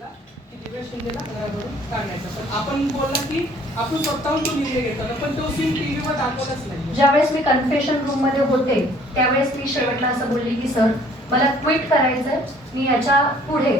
घेतला की दिव्या शिंदेला घरावरून काढण्याचा. पण आपण बोलला की आपण स्वतःहून तो निर्णय घेतला, पण तो सीन टीव्हीवर दाखवलाच नाही. ज्यावेळेस मी कन्फेशन रूम मध्ये होते त्यावेळेस मी शेवटला असं बोलली की सर मला क्विट करायचंय, मी याच्या पुढे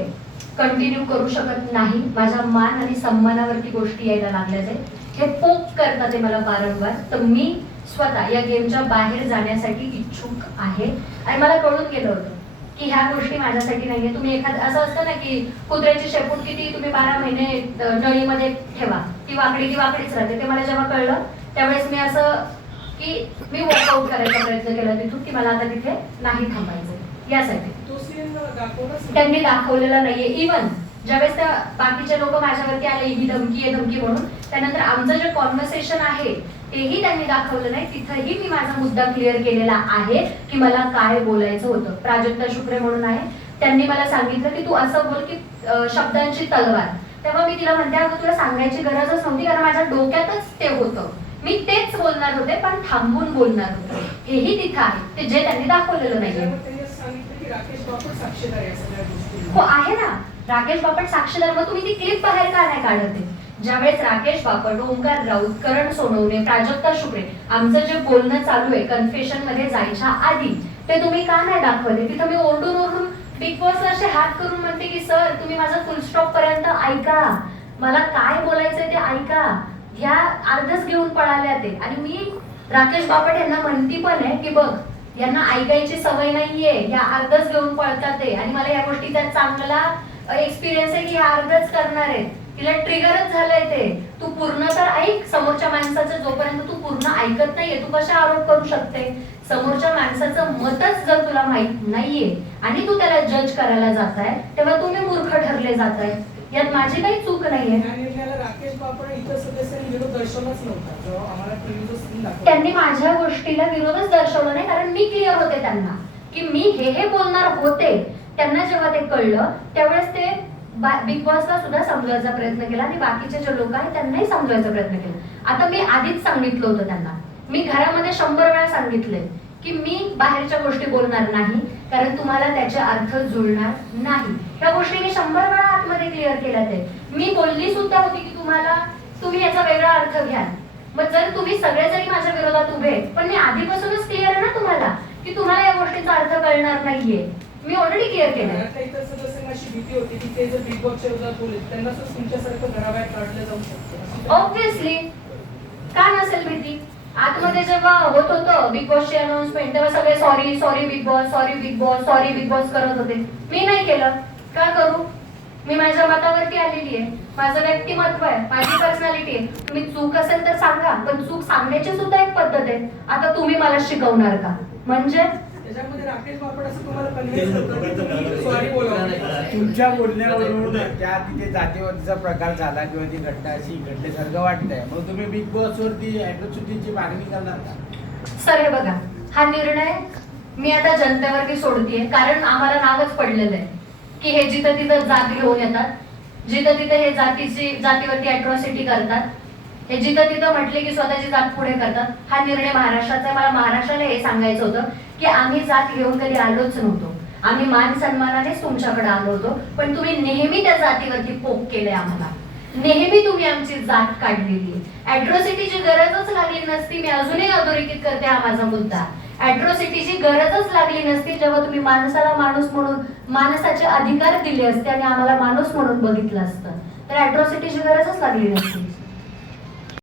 कंटिन्यू करू शकत नाही, माझ्या मान आणि सन्मानावरती गोष्टी यायला लागल्याच आहेत, हे पोक करतात ते मला वारंवार, तर मी स्वतः या गेमच्या बाहेर जाण्यासाठी इच्छुक आहे. आणि मला कळून गेलं होतं की ह्या गोष्टी माझ्यासाठी नाहीये. तुम्ही एखादं असं असतं ना की कुत्र्याची शेपूट किती तुम्ही 12 महिने नळीमध्ये ठेवा, ती वाकडीच राहते. ते मला जेव्हा कळलं त्यावेळेस मी असं की मी वॉकआउट करायचा प्रयत्न केला तिथून की मला आता तिथे नाही थांबायचं. यासाठी तो सीन दाखवलाच त्यांनी दाखवलेला नाहीये. इव्हन ज्यावेळेस त्या बाकीचे लोक माझ्यावरती आले ही धमकी आहे धमकी म्हणून, त्यानंतर आमचं जे कॉन्व्हर्सेशन आहे तेही त्यांनी दाखवलं नाही. तिथंही मी माझा मुद्दा क्लिअर केलेला आहे की मला काय बोलायचं होतं. प्राजक्ता शुक्रे म्हणून आहे, त्यांनी मला सांगितलं की तू असं बोल की शब्दांची तलवार. तेव्हा मी तिला म्हणते अगं तुला सांगायची गरजच नव्हती, कारण माझ्या डोक्यातच ते होतं, मी तेच बोलणार होते पण थांबून बोलणार होते. हेही तिथं आहे, ते जे त्यांनी दाखवलेलं नाहीये. हो आहे ना, राकेश बापट साक्षीदार. मग तुम्ही ती क्लिप बाहेर का नाही काढत? ज्यावेळेस राकेश बापट, ओंकार राऊत, करण सोनवणे, प्राजक्ता शुक्रे आमचं जे बोलणं चालू आहे कन्फेशन मध्ये जायच्या आधी, ते तुम्ही का नाही दाखवले? तिथं मी ओरडून बिग बॉसला असे हात करून म्हणते की सर तुम्ही माझं फुल स्टॉप पर्यंत ऐका, मला काय बोलायचंय ते ऐका. ह्या अर्धच घेऊन पळाल्या ते. आणि मी राकेश बापट यांना म्हणती पण आहे की बघ यांना ऐकायची सवय नाहीये, या अर्धच घेऊन पळतात ते. आणि मला या गोष्टीचा चांगला एक्सपिरियन्स आहे की या अर्धच करणार आहेत. तिला ट्रिगरच झालंय ते. तू पूर्ण तर ऐक समोरच्या माणसाचं, जोपर्यंत तू पूर्ण ऐकत नाहीये तू कशा आरोप करू शकते? समोरच्या माणसाचं मतच जर तुला माहित नाहीये आणि तू त्याला जज करायला जाताय तेव्हा तुम्ही मूर्ख ठरले जाताय. यात माझी काही चूक नाहीये. राकेश बापट इतर सदस्यांनी विरोध दर्शवलाच नव्हता जेव्हा आम्हाला टीव्हीचा सीन दाखवला. त्यांनी माझ्या गोष्टीला विरोधच दर्शवला नाही, कारण मी क्लिअर होते त्यांना की मी हे बोलणार होते. त्यांना जेव्हा ते कळलं त्यावेळेस ते बिग बॉसला सुद्धा समजवायचा प्रयत्न केला आणि बाकीचे जे लोक आहेत त्यांनाही समजवायचा प्रयत्न केला. आता मी आधीच सांगितलं होतं त्यांना, मी घरामध्ये 100 वेळा सांगितलंय की मी बाहेरच्या गोष्टी बोलणार नाही, कारण तुम्हाला त्याचे अर्थ जुळणार नाही. ह्या गोष्टी मी 100 वेळा आतमध्ये क्लिअर केल्या. ते मी बोलली सुद्धा होती की तुम्ही याचा वेगळा अर्थ घ्या. मग जर तुम्ही सगळे जरी माझ्या विरोधात उभे, पण मी आधीपासूनच क्लिअर आहे ना तुम्हाला की तुम्हाला या गोष्टीचा अर्थ कळणार नाहीये. मी ऑलरेडी क्लिअर केलं. इतर सदस्यांना अशी भीती होती की ते जर बिग बॉसच्या विरोधात बोलले त्यांना तुमच्यासारखं घराबाहेर काढलं जाऊ शकतं. ऑब्व्हियसली का नसेल भीती? आतमध्ये जेव्हा होत होतं बिग बॉसची अनाउन्समेंट तेव्हा सगळे sorry sorry big boss, sorry big boss, sorry big boss करत होते. मी नाही केलं. का करू? मी माझ्या मतावरती आलेली आहे, माझं व्यक्तिमत्व आहे, माझी पर्सनॅलिटी आहे. तुम्ही चूक असेल तर सांगा, पण चूक सांगण्याची सुद्धा एक पद्धत आहे. आता तुम्ही मला शिकवणार का? म्हणजे त्याच्यामध्ये राकेश बापट असं तुम्हाला कन्व्हिन्स करतो सॉरी बोलावं. तुमच्या बोलण्यावरून त्या तिथे जातीवादीचा प्रकार झाला किंवा ती घटना अशी घडल्यासारखं वाटतंय, मग तुम्ही बिग बॉस वरती ॲट्रॉसिटीची मागणी करणार का? सर हे बघा, हा निर्णय मी आता जनतेवरती सोडतीये, कारण आम्हाला नावच पडलेलं आहे की हे जिथं तिथं जात घेऊन येतात, जिथं तिथं हे जातीवरती अॅट्रॉसिटी करतात, हे जिथं तिथं म्हटले की स्वतःची जात पुढे करतात. हा निर्णय महाराष्ट्राचा आहे. मला महाराष्ट्राला हे सांगायचं होतं की आम्ही जात घेऊन कधी आलोच नव्हतो, आम्ही मान सन्मानानेच तुमच्याकडे आलो होतो. पण तुम्ही नेहमी त्या जातीवरती पोक केले आम्हाला, नेहमी तुम्ही आमची जात काढलेली. अॅट्रॉसिटीची गरजच लागली नसती. मी अजूनही अधोरेखित करते हा माझा मुद्दा. अॅट्रॉसिटीची गरजच लागली नसती जेव्हा तुम्ही माणसाला माणूस म्हणून माणसाचे अधिकार दिले असते आणि आम्हाला माणूस म्हणून बघितलं असतं, तर अॅट्रॉसिटीची गरजच लागली नसती.